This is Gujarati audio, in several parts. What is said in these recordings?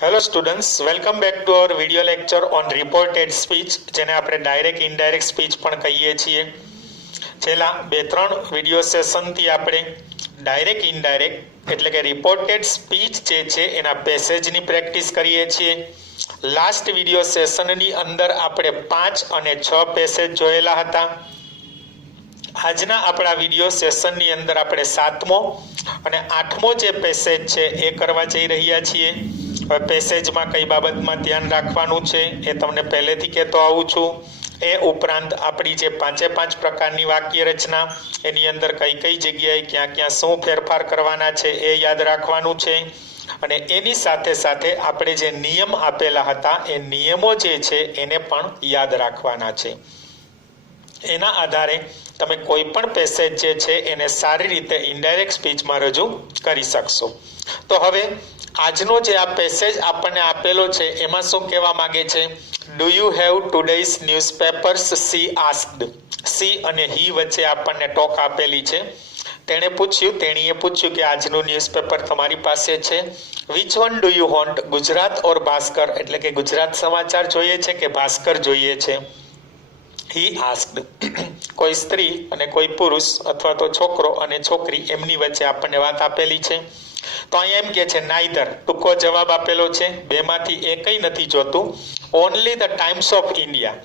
Hello students, welcome back to our video lecture on reported speech, જેને આપણે ડાયરેક્ટ ઇનડાયરેક્ટ સ્પીચ પણ કહીએ છીએ. છેલ્લા 2-3 વિડિયો સેશનથી આપણે ડાયરેક્ટ ઇનડાયરેક્ટ એટલે કે રિપોર્ટેડ સ્પીચ જે છે એના પેસેજની પ્રેક્ટિસ કરીએ છીએ. લાસ્ટ વિડિયો સેશનની અંદર આપણે 5 અને 6 પેસેજ જોયેલા હતા. આજના આપણા વિડિયો સેશનની અંદર આપણે 7મો અને 8મો જે પેસેજ છે એ કરવા જઈ રહ્યા છીએ. હવે પેસેજમાં કઈ બાબતમાં ધ્યાન રાખવાનું છે એ તમને પહેલેથી કહેતો આવું છું. એ ઉપરાંત આપણી જે 5 પ્રકારની વાક્ય રચના, એની અંદર કઈ કઈ જગ્યાએ ક્યાં ક્યાં શું ફેરફાર કરવાના છે એ યાદ રાખવાનું છે. અને એની સાથે સાથે આપણે જે નિયમ આપેલા હતા એ નિયમો જે છે એને પણ યાદ રાખવાના છે. એના આધારે તમે કોઈ પણ પેસેજ જે છે એને સારી રીતે ઇનડાયરેક્ટ સ્પીચમાં રજૂ કરી શકશો. તો હવે આજનો જે આ પેસેજ આપણને આપેલો છે એમાં શું કહેવા માંગે છે? Do you have today's newspapers? C asked. C અને હી વચ્ચે આપણને ટોક આપેલી છે. તેણીએ પૂછ્યું કે આજનું ન્યૂઝપેપર તમારી પાસે છે. Which one do you want? Gujarat or Bhaskar? એટલે કે ગુજરાત સમાચાર જોઈએ છે કે ભાસ્કર જોઈએ છે? હી આસ્ક્ડ. કોઈ સ્ત્રી અને કોઈ પુરુષ અથવા તો છોકરો અને છોકરી એમની વચ્ચે આપણને વાત આપેલી છે. તો અહીંયા એમ કે છે નાઈધર, ટૂંકો જવાબ આપેલો છે. બેમાંથી એકઈ નથી જોતું. Only the times of India.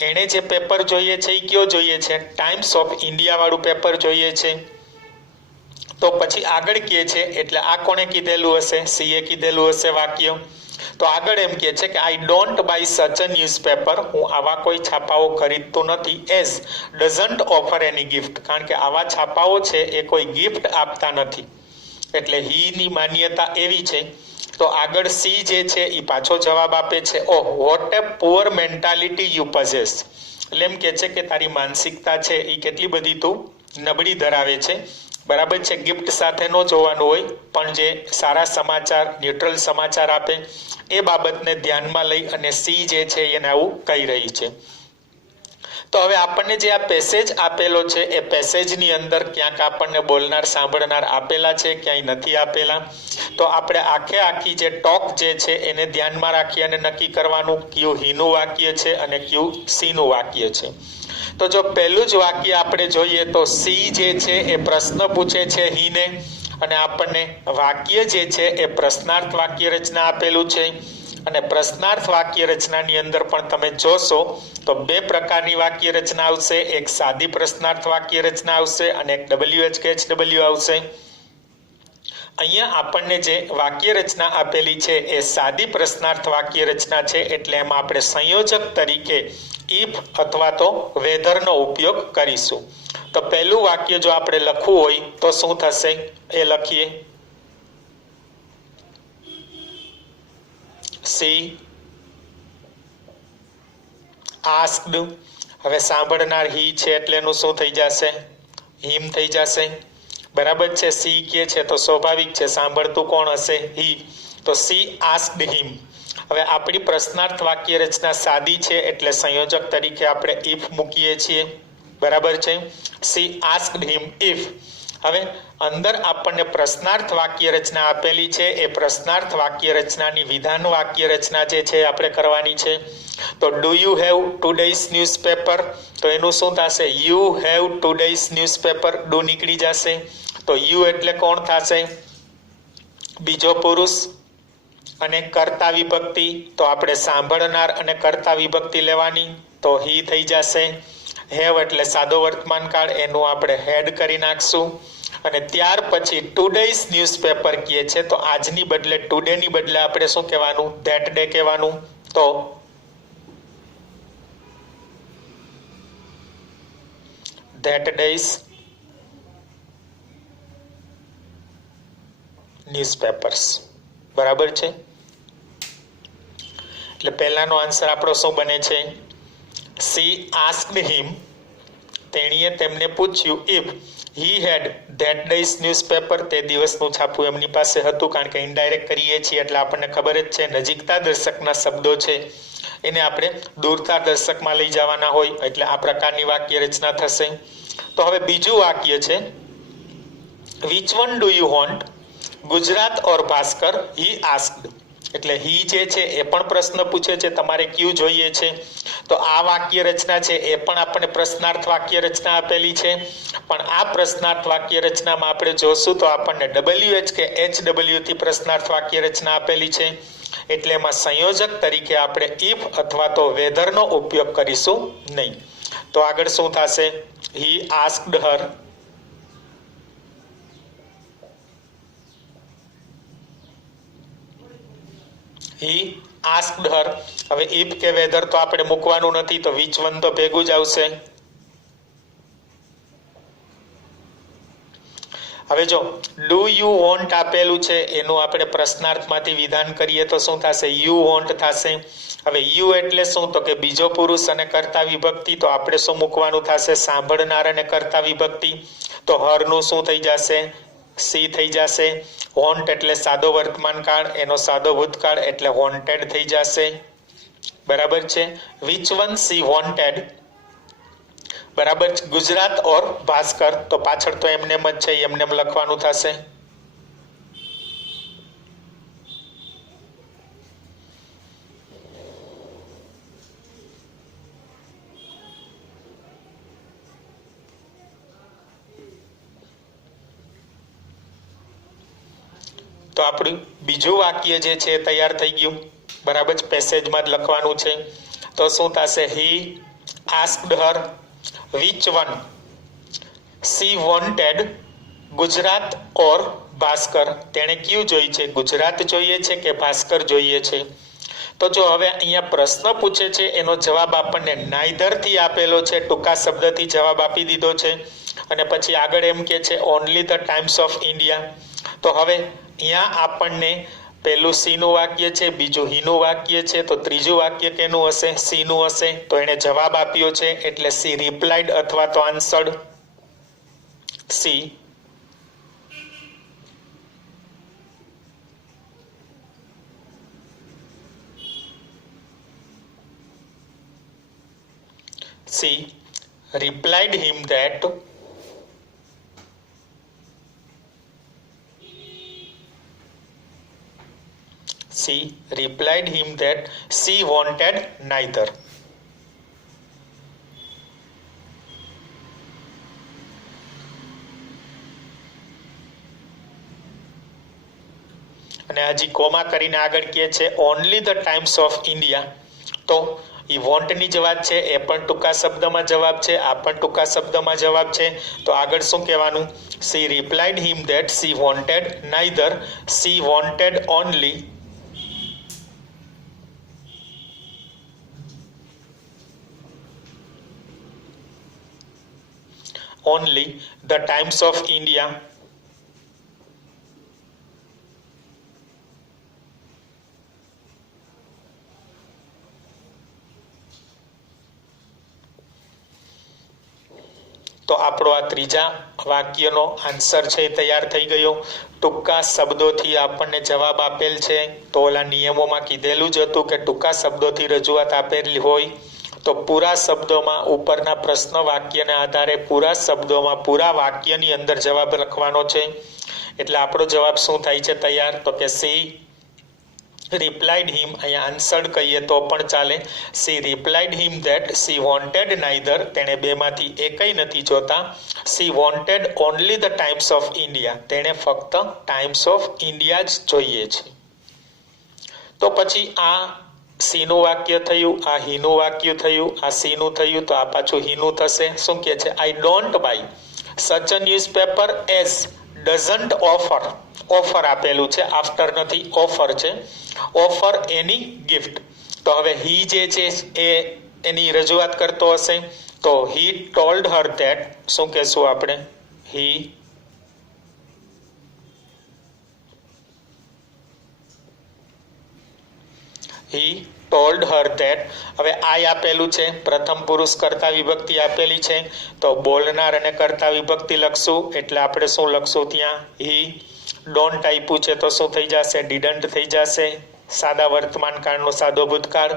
એણે જે પેપર જોઈએ છે એ કયો જોઈએ છે? ટાઈમ્સ ઓફ ઇન્ડિયા વાળું પેપર જોઈએ છે. તો પછી આગળ કહે છે, એટલે આ કોણે કીધેલું હશે? સીએ કીધેલું હશે વાક્ય. તો આગળ એમ કહે છે કે આઈ don't buy such a newspaper. હું આવા કોઈ છાપાઓ ખરીદતો નથી. As doesn't offer any gift. કારણ કે આવા છાપાઓ છે એ કોઈ ગિફ્ટ આપતા નથી. એટલે હીની માન્યતા એવી છે. તો આગળ સી જે છે એ પાછો જવાબ આપે છે, oh what a poor mentality you possess. એટલે એમ કે છે કે તારી માનસિકતા છે એ કેટલી બધી તું નબળી ધરાવે છે. બરાબર છે, ગિફ્ટ સાથે ન જોવાનું હોય, પણ જે સારા સમાચાર, ન્યુટ્રલ સમાચાર આપે એ બાબતને ધ્યાનમાં લઈ અને સી જે છે એને આવું કહી રહી છે. તો હવે આપણને જે આ પેસેજ આપેલો છે એ પેસેજની અંદર ક્યાંક આપણને બોલનાર સાંભળનાર આપેલા છે, ક્યાંય નથી આપેલા. તો આપણે આખી જે ટોક જે છે એને ધ્યાનમાં રાખી અને નક્કી કરવાનું કયું હીનું વાક્ય છે અને કયું સીનું વાક્ય છે. તો જો પહેલું જ વાક્ય આપણે જોઈએ તો સી જે છે એ પ્રશ્ન પૂછે છે હીને, અને આપણને વાક્ય જે છે એ પ્રશ્નાર્થ વાક્ય રચના આપેલું છે. અને પ્રશ્નાર્થ વાક્ય રચનાની અંદર પણ તમે જોશો તો 2 પ્રકારની વાક્ય રચના આવશે. એક સાદી પ્રશ્નાર્થ વાક્ય રચના આવશે અને એક WH આવશે. અહીંયા આપણને જે વાક્ય રચના આપેલી છે એ સાદી પ્રશ્નાર્થ વાક્ય રચના છે, એટલે એમાં આપણે સંયોજક તરીકે ઇફ અથવા તો વેધરનો ઉપયોગ કરીશું. તો પહેલું વાક્ય જો આપણે લખવું હોય તો શું થશે એ લખીએ. C asked. હવે સાંભળનાર હી છે એટલે એનું શું થઈ જશે? હિમ થઈ જશે. બરાબર છે, સી કે છે તો સ્વાભાવિક છે સાંભળતું કોણ હશે? હી. તો સી આસ્ક્ડ હિમ. હવે આપણી પ્રશ્નાર્થ વાક્ય રચના સાદી છે એટલે સંયોજક તરીકે આપણે ઇફ મૂકીએ છીએ. બરાબર છે, સી આસ્ક્ડ હિમ ઇફ. હવે અંદર આપણને પ્રશ્નાર્થ વાક્ય રચના આપેલી છે. એ પ્રશ્નાર્થ વાક્ય રચનાની વિધાન વાક્ય રચના જે છે આપણે કરવાની છે. તો do you have today's newspaper? તો એનું શું થશે? You have today's newspaper. Do નીકળી જશે. તો યુ એટલે કોણ થશે? બીજો પુરુષ. અને કર્તા વિભક્તિ તો આપણે સાંભળનાર અને કર્તા વિભક્તિ લેવાની. તો હી થઈ જશે. હેવ એટલે સાદો વર્તમાન કાળ, એનું આપણે હેડ કરી નાખશું. અને ત્યાર પછી ટુડેઝ ન્યૂઝપેપર કહે છે તો આજની બદલે ટુડેની બદલે આપણે શું કહેવાનું? ધેટ ડે કહેવાનું. તો ધેટ ડેઝ ન્યૂઝપેપર્સ. બરાબર છે, એટલે પહેલાનો આન્સર આપણો શું બને છે? She asked him. તેણીએ તેમને પૂછ્યું if he had that day's newspaper. તે દિવસનું છાપું એમની પાસે હતું. કારણ કે ઇનડાયરેક્ટ કરીએ છીએ એટલે આપણને ખબર જ છે નજીકતા દર્શકના શબ્દો છે એને આપણે દૂરતા દર્શકમાં લઈ જવાના હોય, એટલે આ પ્રકારની વાક્ય રચના થશે. તો હવે બીજું વાક્ય છે which one do you want? Gujarat or Bhaskar? He asked. એટલે હી જે છે એ પણ પ્રશ્ન પૂછે છે, તમારે ક્યુ જોઈએ છે. તો આ વાક્ય રચના છે એ પણ આપણને પ્રશ્નાર્થ વાક્ય રચના આપેલી છે, પણ આ પ્રશ્નાર્થ વાક્ય રચનામાં આપણે જોશું તો આપણને WH કે HW થી પ્રશ્નાર્થ વાક્ય રચના આપેલી છે. એટલે એમાં સંયોજક તરીકે આપણે ઇફ અથવા તો વેધરનો ઉપયોગ કરીશું નહીં. તો આગળ શું થશે? He asked Har. He asked હર. હવે ઇફ કે વેધર તો આપણે મૂકવાનું નથી, તો વિચ વન તો ભેગું જ આવશે. હવે જો ડુ યુ વોન્ટ આપેલું છે એનું આપણે પ્રશ્નાર્થમાંથી વિધાન કરીએ તો શું થશે? યુ વોન્ટ થશે. હવે યુ એટલે શું? તો કે બીજો પુરુષ અને કર્તા વિભક્તિ. તો આપણે શું મૂકવાનું થશે? સાંભળનાર અને કર્તા વિભક્તિ. તો હરનું શું થઈ જશે? સી થઈ જશે. વોન્ટ એટલે સાદો વર્તમાન કાળ, એનો સાદો ભૂતકાળ એટલે વોન્ટેડ થઈ જશે. બરાબર છે. Which one C wanted. બરાબર. ગુજરાત ઓર ભાસ્કર. તો પાછળ તો એમને જ છે, એમને લખવાનું થશે. તો આપણું બીજું વાક્ય જે છે તૈયાર થઈ ગયું. બરાબર. પેસેજમાં જ લખવાનું છે. તો શું થશે? He asked her which one she wanted Gujarat or Bhaskar. તેણે કયું જોઈએ છે? ગુજરાત જોઈએ છે કે ભાસ્કર જોઈએ છે? તો જો હવે અહીંયા પ્રશ્ન પૂછે છે એનો જવાબ આપણને નાઈધર થી આપેલો છે, ટૂંકા શબ્દથી જવાબ આપી દીધો છે. અને પછી આગળ એમ કે છે only the times of India. તો હવે અહીંયા આપણને પહેલું સી નું વાક્ય છે, બીજું હી નું વાક્ય છે, તો ત્રીજું વાક્ય કેનું હશે? સી નું હશે. તો એને જવાબ આપ્યો છે એટલે સી રિપ્લાઇડ અથવા તો answered. C replied him that she wanted neither. અને હજી કોમા કરીને આગળ કહે છે only the times of India. તો એ વોન્ટની જ વાત છે, એ પણ ટૂંકા શબ્દમાં જવાબ છે, આ પણ ટૂંકા શબ્દમાં જવાબ છે. તો આગળ શું કહેવાનું? C replied him that she wanted neither, C wanted only the times of India. તો આપણો આ ત્રીજા વાક્યનો આન્સર છે તૈયાર થઈ ગયો. ટૂંકા શબ્દોથી આપણને જવાબ આપેલ છે. તો ઓલા નિયમોમાં કીધેલું જ હતું કે ટૂંકા શબ્દોથી રજૂઆત આપેલી હોય તો પૂરા શબ્દોમાં ઉપરના પ્રશ્ન વાક્યના આધારે પૂરા શબ્દોમાં પૂરા વાક્યની અંદર જવાબ લખવાનો છે. એટલે આપણો જવાબ શું થાય છે તૈયાર? તો કે સી રિપ્લાઇડ હિમ, અહીંયા આન્સર્ડ કહીએ તો પણ ચાલે. C replied him that she wanted neither, તેણે બેમાંથી એકય નથી જોતા. C wanted only the times of India, તેણે ફક્ત ટાઈમ્સ ઓફ ઇન્ડિયા જ જોઈએ છે. તો પછી આ સીનું વાક્ય થયું, આ હીનું વાક્ય થયું, આ સીનું થયું, તો આ પાછું હીનું થશે. શું કહે છે? આઈ don't buy such a newspaper as doesn't offer આપેલું છે, આફ્ટર નથી, ઓફર છે. Offer any gift. તો હવે હી જે છે એ એની રજૂઆત કરતો હશે. તો હી ટોલ્ડ હર ધેટ, શું કહેશું આપણે? હી ટોલ્ડ હર ધેટ. હવે આઈ આપેલું છે, પ્રથમ પુરુષ કર્તા વિભક્તિ આપેલી છે. તો બોલનાર અને કર્તા વિભક્તિ લખશું એટલે આપણે શું લખશું ત્યાં? હી. ડોન્ટ આપ્યું છે તો શું થઈ જશે? ડીડન્ટ થઈ જશે, સાદા વર્તમાન કાળનો સાદો ભૂતકાળ.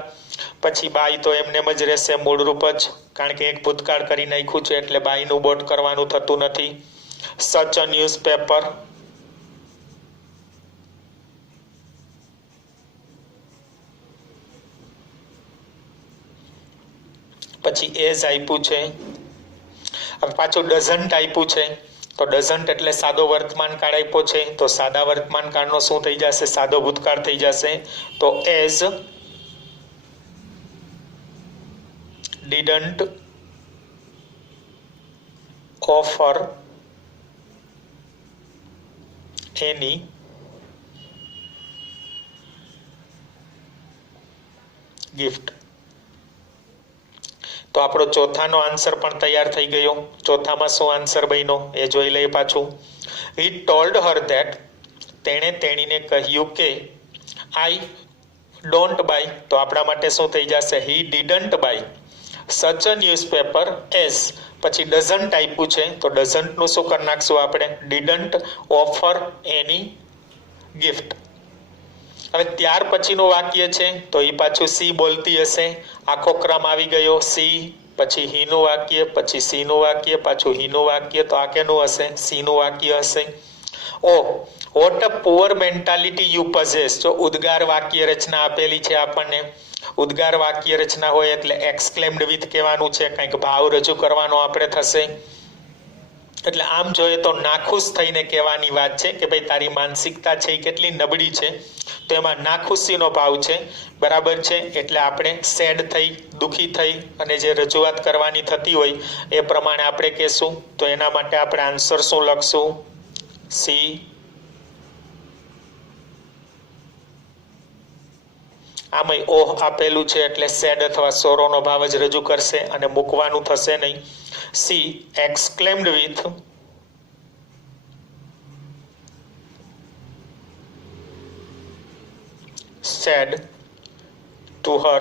પછી બાય તો એમને જ રહેશે મૂળરૂપ જ, કારણ કે એક ભૂતકાળ કરી નાખ્યું છે એટલે બાયનું બોટ કરવાનું થતું નથી. સચ અ ન્યૂઝપેપર, પછી એઝ આપ્યું છે. હવે પાછું ડઝન્ટ આપ્યું છે, તો ડઝન્ટ એટલે સાદો વર્તમાન કાળ આપ્યો છે, તો સાદા વર્તમાન કાળનો શું થઈ જશે? સાદો ભૂતકાળ થઈ જશે. તો as didn't offer any gift. તો આપણો ચોથાનો આન્સર પણ તૈયાર થઈ ગયો. ચોથામાં શું આન્સર બન્યો એ જોઈ લઈએ પાછું. હી ટોલ્ડ હર ધેટ, તેણે તેણીને કહ્યું કે આઈ ડોન્ટ બાય, તો આપણા માટે શું થઈ જશે? હી didn't by such a newspaper as, પછી ડઝન્ટ આપ્યું છે, તો ડઝન્ટનું શું કરી નાખશું આપણે? Didn't offer any gift. હવે ત્યાર પછીનું વાક્ય છે તો એ પાછું સી બોલતી હશે. આખો ક્રમ આવી ગયો. સી, પછી હીનું વાક્ય, પછી સીનું વાક્ય, પાછું હીનું વાક્ય. તો આ કેનું હશે? સીનું વાક્ય હશે. Oh what a poor mentality you possess. જો ઉદ્ગાર વાક્ય રચના આપેલી છે આપણને. ઉદ્ગાર વાક્ય રચના હોય એટલે એક્સક્લેમ્ડ વિથ કહેવાનું છે, કંઈક ભાવ રજૂ કરવાનો આપણે થશે. એટલે આમ જોઈએ તો નાખુશ થઈને કહેવાની વાત છે કે ભાઈ તારી માનસિકતા છે એ કેટલી નબળી છે, તો એમાં નાખુશીનો ભાવ છે. બરાબર છે. એટલે આપણે સેડ થઈ, દુઃખી થઈ અને જે રજૂઆત કરવાની થતી હોય એ પ્રમાણે આપણે કહેશું. તો એના માટે આપણે આન્સર શું લખશું? સી. આમાં ઓહ આપેલું છે એટલે સેડ અથવા સોરોનો ભાવ જ રજૂ કરશે અને મૂકવાનું થશે નહીં. She exclaimed with said to her,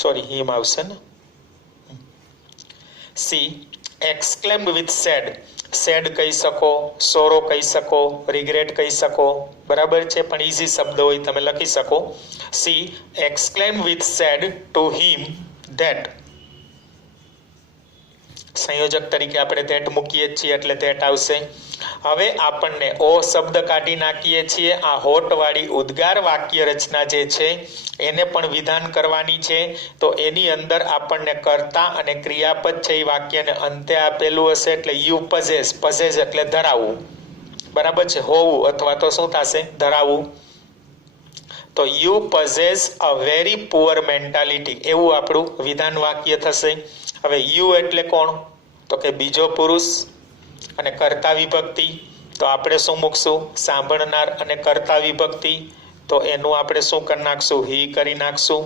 sorry him આવશે ને. સી exclaimed with said, સેડ કહી શકો, સોરો કહી શકો, રિગ્રેટ કહી શકો. બરાબર છે, પણ ઇઝી શબ્દ હોય તમે લખી શકો. C exclaimed with said to him that, સંયોજક તરીકે આપણે ધેટ મૂકીએ છીએ એટલે ધેટ આવશે. હવે આપણને ઓ શબ્દ કાઢી નાખીએ છીએ. આ હોટ વાળી ઉદ્ગાર વાક્ય રચના જે છે એને પણ વિધાન કરવાની છે. તો એની અંદર આપણને કર્તા અને ક્રિયાપદ છે એ વાક્યને અંતે આપેલું હશે એટલે યુ પઝેસ. પઝેસ એટલે ધરાવવું. બરાબર છે, હોવું અથવા તો શું થશે? ધરાવવું. તો you possess a very poor mentality, એવું આપણું વિધાન વાક્ય થશે. હવે યુ એટલે કોણ? તો કે બીજો પુરુષ અને કર્તા વિભક્તિ. તો આપણે શું મૂકશું? સાંભળનાર અને કર્તા વિભક્તિ. તો એનું આપણે શું કરી નાખશું? હી કરી નાખશું.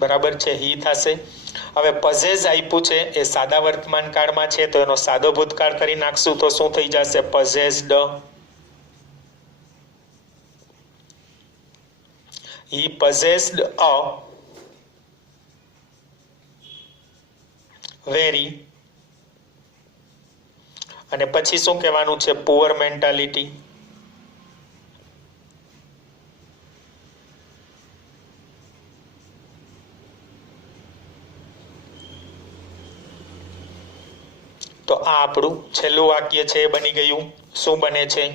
બરાબર છે, હી થશે. હવે પઝેઝ આપ્યું છે એ સાદા વર્તમાન કાળમાં છે, તો એનો સાદો ભૂતકાળ કરી નાખશું. તો શું થઈ જશે? પઝેઝડ. He possessed a very, અને પછી શું કહેવાનું છે? Poor mentality. તો આ આપણું છેલ્લું વાક્ય છે એ બની ગયું. શું બને છે?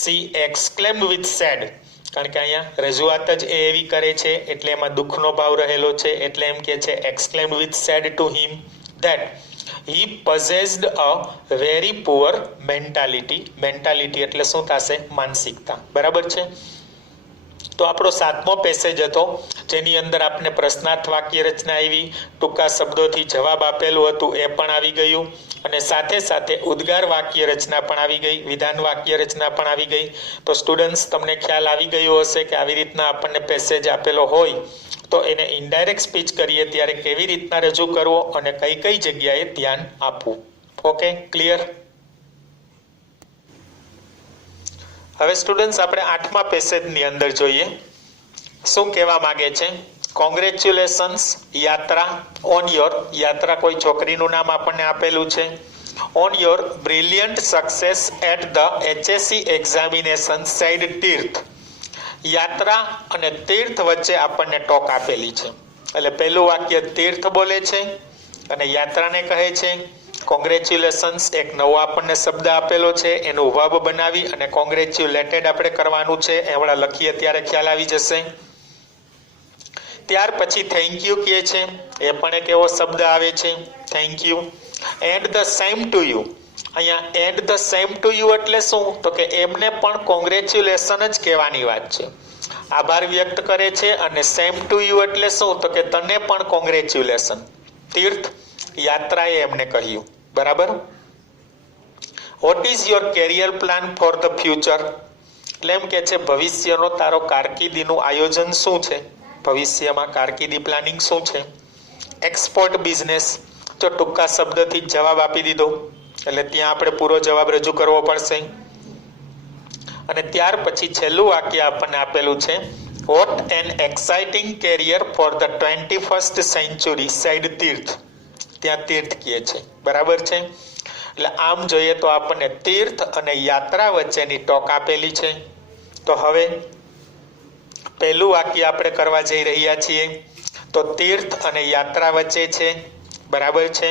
સી એક્સક્લેમ્ડ વિથ સેડ, કારણ કે અહીંયા રજૂઆત જ એ એવી કરે છે એટલે એમાં દુઃખનો ભાવ રહેલો છે. એટલે એમ કે છે exclaimed with said to him that he possessed a very poor mentality. Mentality એટલે શું થશે? માનસિકતા. બરાબર છે. તો આપણો 7મો પેસેજ હતો જેની અંદર આપણે પ્રશ્નાર્થ વાક્ય રચના આવી, ટૂંકા શબ્દોથી જવાબ આપેલું હતું એ પણ આવી ગયું, અને સાથે સાથે ઉદ્ગાર વાક્ય રચના પણ આવી ગઈ, વિધાન વાક્ય રચના પણ આવી ગઈ. તો સ્ટુડન્ટ્સ તમને ખ્યાલ આવી ગયો હશે કે આવી રીતના આપણને પેસેજ આપેલો હોય તો એને ઇનડાયરેક્ટ સ્પીચ કરીએ ત્યારે કેવી રીતના રજૂ કરવો અને કઈ કઈ જગ્યાએ ધ્યાન આપવું. Okay, clear? હવે સ્ટુડન્ટ્સ આપણે 8મા પેસેજની અંદર જોઈએ શું કહેવા માંગે છે. કોંગ્રેચ્યુલેશન્સ યાત્રા ઓન યોર, યાત્રા કોઈ છોકરીનું નામ આપણને આપેલું છે, on your brilliant success at the HSC examination said Tirth. Yatra અને તીર્થ વચ્ચે આપણને ટોક આપેલી છે. એટલે પહેલું વાક્ય તીર્થ બોલે છે અને યાત્રાને કહે છે કોંગ્રેચ્યુલેશન્સ એક નવો આપણને શબ્દ આપેલો છે, એનું વર્બ બનાવી અને કોંગ્રેચ્યુલેટેડ આપણે કરવાનું છે. એવડા લખીએ ત્યારે ખ્યાલ આવી જશે. ત્યાર પછી થેન્ક યુ કહે છે, એ પણ એક એવો શબ્દ આવે છે, thank you. And the same to you, અહીંયા and the same to you એટલે શું? તો કે એમને પણ કોંગ્રેચ્યુલેશન જ કહેવાની વાત છે, આભાર વ્યક્ત કરે છે. અને સેમ ટુ યુ એટલે શું? તો કે તને પણ કોંગ્રેચ્યુલેશન. તીર્થ યાત્રાએ એમને કહ્યું, બરાબર. What is your career plan for the future? એટલે એમ કે છે ભવિષ્યનો તારો કારકિર્દીનું આયોજન શું છે, ભવિષ્યમાં કારકિર્દી પ્લાનિંગ શું છે. એક્સપોર્ટ બિઝનેસ, જો ટૂંકા શબ્દથી જ જવાબ આપી દીધો એટલે ત્યાં આપણે પૂરો જવાબ રજૂ કરવો પડશે. અને ત્યાર પછી છેલ્લું વાક્ય આપણને આપેલું છે, what an exciting career for the 21st century said Tirth. ત્યાં તીર્થ કહે છે, બરાબર છે. એટલે આમ જોઈએ તો આપણને તીર્થ અને યાત્રા વચ્ચેની ટોક આપેલી છે. તો હવે પહેલું વાક્ય આપણે કરવા જઈ રહ્યા છીએ, તો તીર્થ અને યાત્રા વચ્ચે છે, બરાબર છે.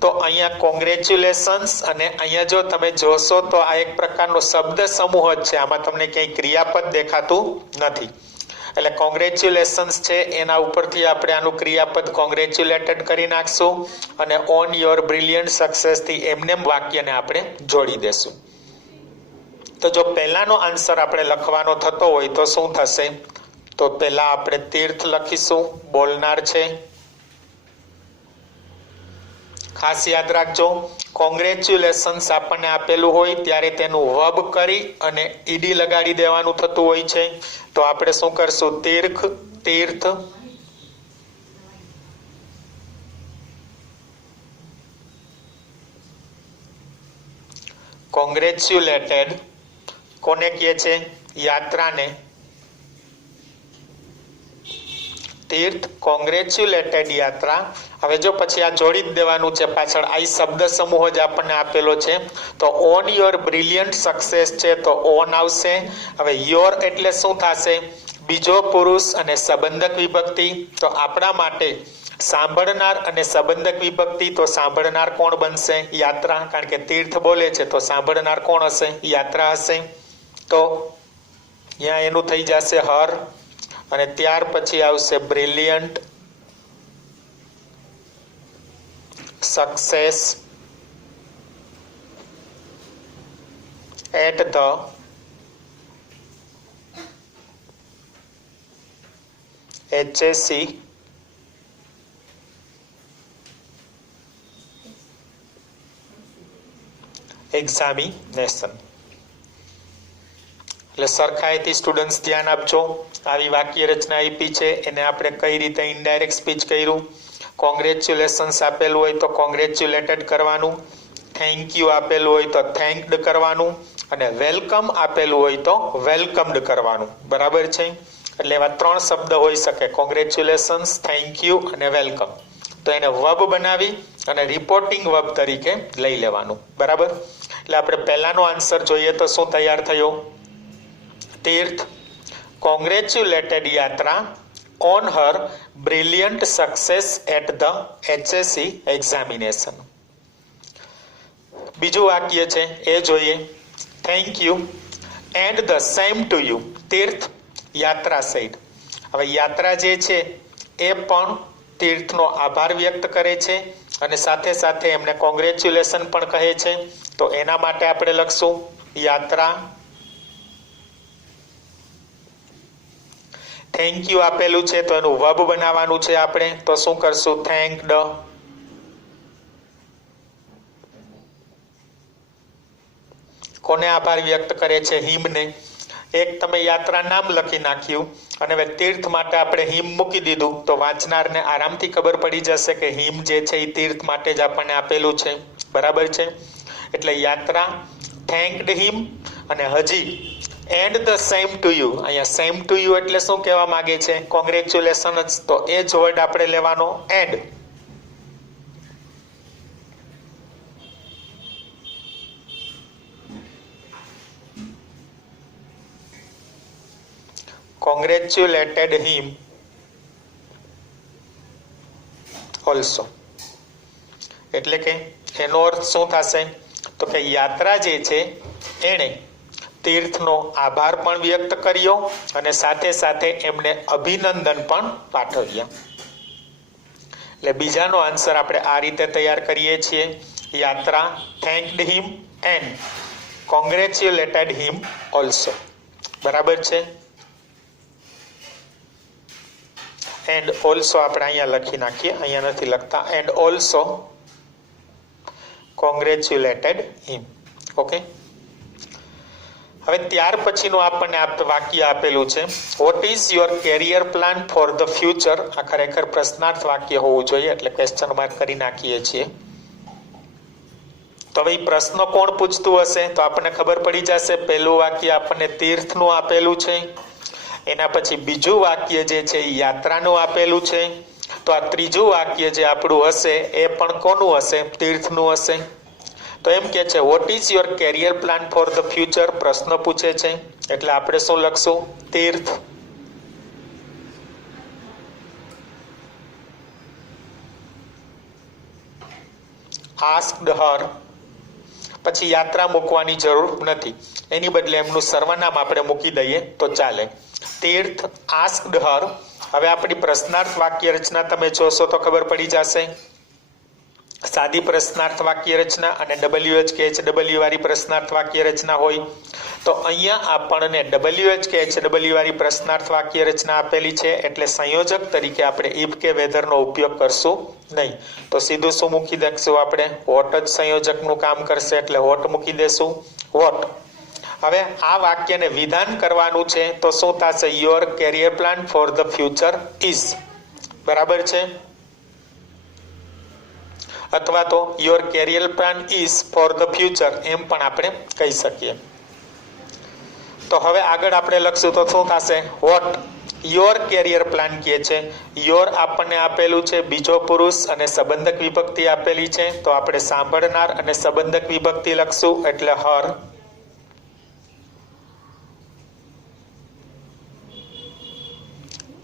તો અહીંયા કોંગ્રેચ્યુલેશન્સ, અને અહીંયા જો તમે જોશો તો આ એક પ્રકારનો શબ્દ સમૂહ જ છે, આમાં તમને ક્યાંય ક્રિયાપદ દેખાતું નથી. એટલે કોંગ્રેચ્યુલેશન્સ છે એના ઉપરથી આપણે આનું ક્રિયાપદ કોંગ્રેચ્યુલેટેડ કરી નાખશું અને ઓન યોર બ્રિલિયન્ટ સક્સેસથી એમનેમ વાક્યને આપણે જોડી દેશું. તો જો પહેલાનો આન્સર આપણે લખવાનો થતો હોય તો શું થશે? તો પહેલા આપણે તીર્થ લખીશું, બોલનાર છે. ખાસ યાદ રાખજો, કોંગ્રેચ્યુલેશન્સ આપણને આપેલું હોય ત્યારે તેનું વર્બ કરી અને ઈડી લગાડી દેવાનું થતું હોય છે. તો આપણે શું કરશું? તીર્થ. કોંગ્રેચ્યુલેટેડ કોને કહે છે? યાત્રાને. તીર્થ કોંગ્રેચ્યુલેટેડ યાત્રા. હવે જો પછી આ જોડી જ દેવાનું છે, પાછળ આ શબ્દ સમૂહ જ આપણને આપેલો છે. તો ઓન યોર બ્રિલિયન્ટ સક્સેસ છે તો ઓન આવશે. હવે યોર એટલે શું થશે? બીજો પુરુષ અને સંબંધક વિભક્તિ. તો આપણા માટે સાંભળનાર અને સંબંધક વિભક્તિ, તો સાંભળનાર કોણ બનશે? યાત્રા, કારણ કે તીર્થ બોલે છે તો સાંભળનાર કોણ હશે? યાત્રા હશે. તો અહીંયા એનું થઈ જશે હર, અને ત્યાર પછી આવશે brilliant success at the HSC examination. એટલે સરખાઈથી સ્ટુડન્ટ્સ ધ્યાન આપજો. આવી વાક્ય રચના આપી છે એને આપણે કઈ રીતે ઇનડાયરેક્ટ સ્પીચ કર્યું. કોંગ્રેચ્યુલેશન્સ આપેલું હોય તો કોંગ્રેચ્યુલેટેડ કરવાનું, થેન્ક યુ આપેલું હોય તો થેન્કડ કરવાનું, અને વેલકમ આપેલું હોય તો વેલકમ્ડ કરવાનું, બરાબર છે. એટલે એવા 3 શબ્દ હોઈ શકે, કોંગ્રેચ્યુલેશન્સ, થેન્ક યુ અને વેલકમ. તો એને વર્બ બનાવી અને રિપોર્ટિંગ વર્બ તરીકે લઈ લેવાનું, બરાબર. એટલે આપણે પહેલાનો આન્સર જોઈએ તો શું તૈયાર થયો? તીર્થ કોંગ્રેચ્યુલેટેડ યાત્રા on her brilliant success at the HSC examination. બીજું વાક્ય છે એ જોઈએ. Thank you and the same to you. Tirth Yatra said. હવે યાત્રા જે છે એ પણ તીર્થનો આભાર વ્યક્ત કરે છે અને સાથે સાથે એમને કોંગ્રેચ્યુલેશન પણ કહે છે. તો એના માટે આપણે લખશું યાત્રા. થેન્ક યુ આપેલું છે તો એનું વર્બ બનાવવાનું છે આપણે. તો શું કરશું? થેન્કડ. કોને આભાર વ્યક્ત કરે છે? હિમને. એક તમે યાત્રા નામ લખી નાખ્યું અને હવે તીર્થ માટે આપણે હિમ મૂકી દીધું તો વાંચનારને આરામથી ખબર પડી જશે કે હિમ જે છે એ તીર્થ માટે જ આપણને આપેલું છે, બરાબર છે. એટલે યાત્રા, થેન્કડ હિમ, અને હજી and the same to you. અહીંયા સેમ ટુ યુ એટલે શું કહેવા માંગે છે? કોંગ્રેચ્યુલેશન જ. તો એ જ વર્ડ આપણે લેવાનો, એન્ડ. Congratulated him also. એટલે કે એનો અર્થ શું થશે? તો કે યાત્રા જે છે એણે તીર્થનો આભાર પણ વ્યક્ત કર્યો અને સાથે સાથે એમને અભિનંદન પણ પાઠવ્યા. એટલે બીજાનો આન્સર આપણે આ રીતે તૈયાર કરીએ છીએ. Yatra thanked him and congratulated him also. બરાબર છે. એન્ડ ઓલ્સો આપણે અહીંયા લખી નાખીએ, અહીંયા નથી લખતા. And also congratulated him. Okay. હવે ત્યાર પછીનું આપણને વાક્ય આપેલું છે, what is your career plan for the future. આ ખરેખર પ્રશ્નાર્થ વાક્ય હોવું જોઈએ, એટલે ક્વેશ્ચન માર્ક કરી નાખીએ છીએ. તો હવે પ્રશ્ન કોણ પૂછતું હશે? તો આપણને ખબર પડી જશે. પહેલું વાક્ય આપણને તીર્થનું આપેલું છે, એના પછી બીજું વાક્ય જે છે એ યાત્રાનું આપેલું છે. તો આ ત્રીજું વાક્ય જે આપણું હશે એ પણ કોનું હશે? તીર્થનું હશે. તો એમ કે છે what is your career plan for the future. પ્રશ્ન પૂછે છે એટલે આપણે શું લખશું? તીર્થ. Asked her. પછી યાત્રા મૂકવાની જરૂર નથી, એની બદલે એમનું સર્વનામ આપણે મૂકી દઈએ તો ચાલે. તીર્થ આસ્ક્ડ હર. હવે આપણી પ્રશ્નાર્થ વાક્ય રચના તમે જોશો તો ખબર પડી જશે. સાદી પ્રશ્નાર્થ વાક્ય રચના અને WHKHW વાળી પ્રશ્નાર્થ વાક્ય રચના હોય. તો અહીંયા આપણને WHKHW વાળી પ્રશ્નાર્થ વાક્ય રચના આપેલી છે, એટલે સંયોજક તરીકે આપણે ઇફ કે વેધરનો ઉપયોગ કરશું નહીં. તો સીધું શું મૂકી દઈશું આપણે? વોટ જ સંયોજકનું કામ કરશે, એટલે વોટ મૂકી દેશું. વોટ. હવે આ વાક્યને વિધાન કરવાનું છે તો શું થશે? Your career plan for the future is. બરાબર છે. અથવા તો your career plan is for the future એમ પણ આપણે કહી શકીએ. તો હવે આગળ આપણે લખશું તો શું થશે? વોટ યોર કેરિયર પ્લાન કહે છે. યોર આપણને આપેલું છે બીજો પુરુષ અને સંબંધક વિભક્તિ આપેલી છે, તો આપણે સાંભળનાર અને સંબંધક વિભક્તિ લખશું, એટલે હર.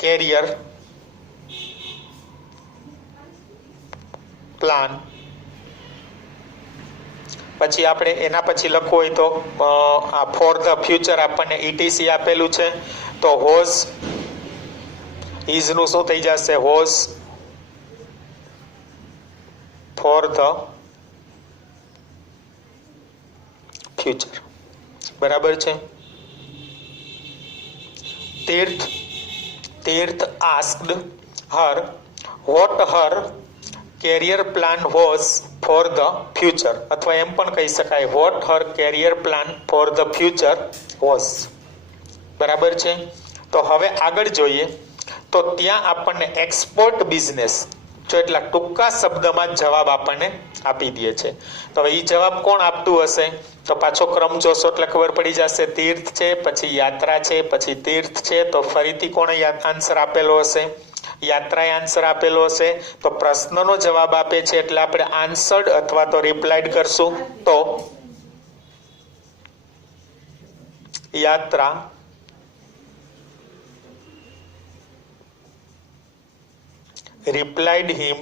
Career plan. પછી આપણે એના પછી લખવું હોય તો ફોર ધ ફ્યુચર આપણને ETC આપેલું છે, તો હોઝ ઇઝ નું શું થઈ જશે? Whose for the future. બરાબર છે. Tirth asked her what her career plan was for the future. અથવા એમ પણ કહી શકાય what her career plan for the future was. બરાબર છે. તો હવે આગળ જોઈએ તો ત્યાં આપણને એક્સપોર્ટ બિઝનેસ જો એટલા ટૂંકા શબ્દમાં જવાબ આપણને આપી દે છે. તો હવે એ જવાબ કોણ આપતું હશે? તો પાછો ક્રમ જોશો એટલે ખબર પડી જશે. તીર્થ છે, પછી યાત્રા છે, પછી તીર્થ છે, તો ફરીથી કોણે આન્સર આપેલો હશે? યાત્રાએ આન્સર આપેલો હશે. તો પ્રશ્નનો જવાબ આપે છે એટલે આપણે આન્સર્ડ અથવા તો રિપ્લાઇડ કરશું. તો યાત્રા replied him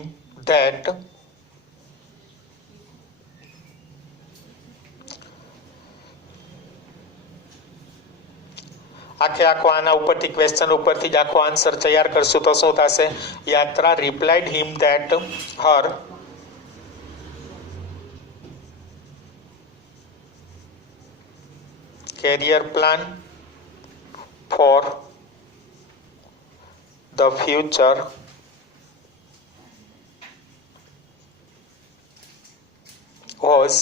that આખો આના ઉપરથી ક્વેશ્ચન ઉપરથી જ આખો આન્સર તૈયાર કરશું તો શું થશે? યાત્રા replied him that her career plan for the future was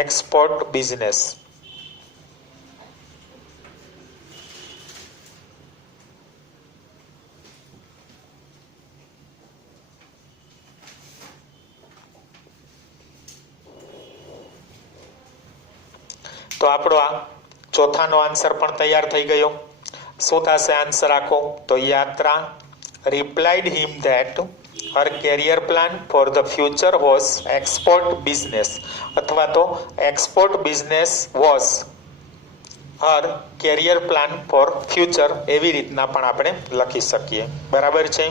export business. તો આપણો આ ચોથાનો આન્સર પણ તૈયાર થઈ ગયો. શું થશે આન્સર આખો? તો યાત્રા replied him that her career plan for the future was export business, અથવા તો export business was her career plan for future, એવી રીતના પણ આપણે લખી શકીએ. બરાબર છે.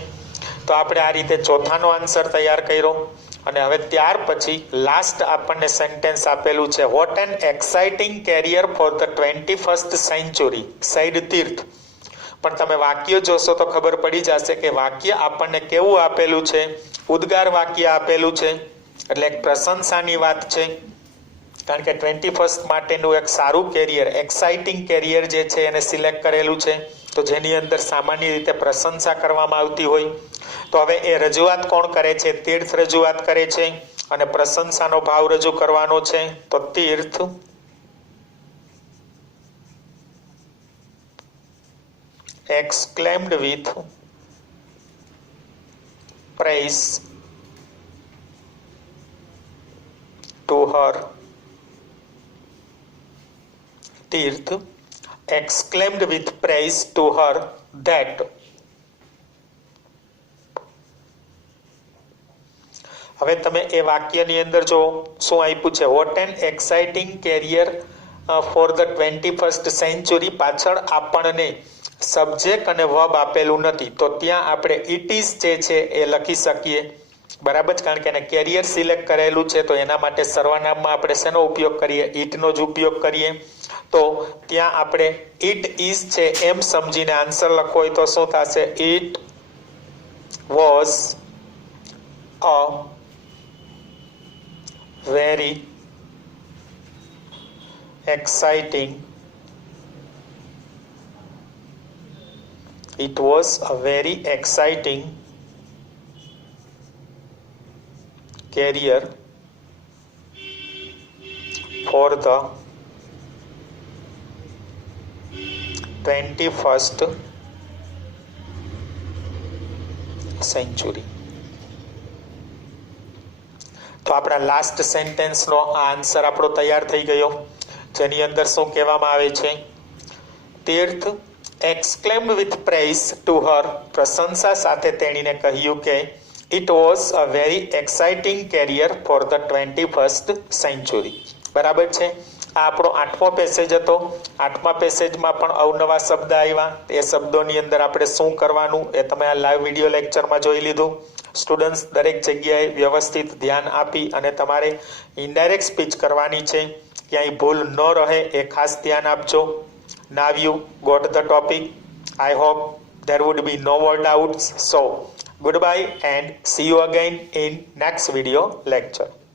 તો તો આપણે આ રીતે ચોથાનો આન્સર તૈયાર કર્યો. અને હવે ત્યાર પછી લાસ્ટ આપણને સેન્ટેન્સ આપેલું છે, what an exciting career for the 21st century said Tirth. પણ તમે વાક્ય જોશો તો ખબર પડી જશે કે વાક્ય આપણને કેવું આપેલું છે, ઉદ્ગાર વાક્ય આપેલું છે, એટલે એક પ્રશંસાની વાત છે. કારણ કે 21st માટેનું એક સારું કેરિયર, એક્સાઇટિંગ કેરિયર જે છે એને સિલેક્ટ કરેલું છે, તો જેની અંદર સામાન્ય રીતે પ્રશંસા કરવામાં આવતી હોય. તો હવે એ રજૂઆત કોણ કરે છે? તીર્થ રજૂઆત કરે છે અને પ્રશંસાનો ભાવ રજૂ કરવાનો છે. તો તીર્થ exclaimed with praise to her. Tirth exclaimed with praise to her that. હવે તમે એ વાક્યની અંદર જો શું આપ્યું છે, what an exciting career for the 21st century, પાછળ આપણને સબ્જેક્ટ અને વર્બ આપેલું નથી, તો ત્યાં આપણે ઇટ ઇઝ જે છે એ લખી શકીએ. બરાબર જ, કારણ કે એને કેરિયર સિલેક્ટ કરેલું છે, તો એના માટે સર્વનામમાં આપણે શેનો ઉપયોગ કરીએ? ઇટનો જ ઉપયોગ કરીએ. તો ત્યાં આપણે ઇટ ઇઝ છે એમ સમજીને આન્સર લખવો હોય તો શું થશે? It was a very exciting. It was a very exciting career for the 21st century. તો આપણા લાસ્ટ સેન્ટેન્સનો આ આન્સર આપણો તૈયાર થઈ ગયો, જેની અંદર શું કહેવામાં આવે છે? Tirth exclaimed with praise to her, પ્રશંસા સાથે તેણીને કહ્યું કે it was a very exciting career for the 21st century. બરાબર છે. આ આપણો 8મો પેસેજ હતો. 8મા પેસેજમાં પણ અવનવા શબ્દ આવ્યા. એ શબ્દોની અંદર આપણે શું કરવાનું એ તમે આ લાઈવ વિડીયો લેક્ચરમાં જોઈ લીધું. સ્ટુડન્ટ્સ દરેક જગ્યાએ વ્યવસ્થિત ધ્યાન આપી અને તમારે ઇનડાયરેક્ટ સ્પીચ કરવાની છે, ક્યાંય ભૂલ ન રહે એ ખાસ ધ્યાન આપજો. Now you got the topic. I hope there would be no more doubts. So goodbye and see you again in next video lecture.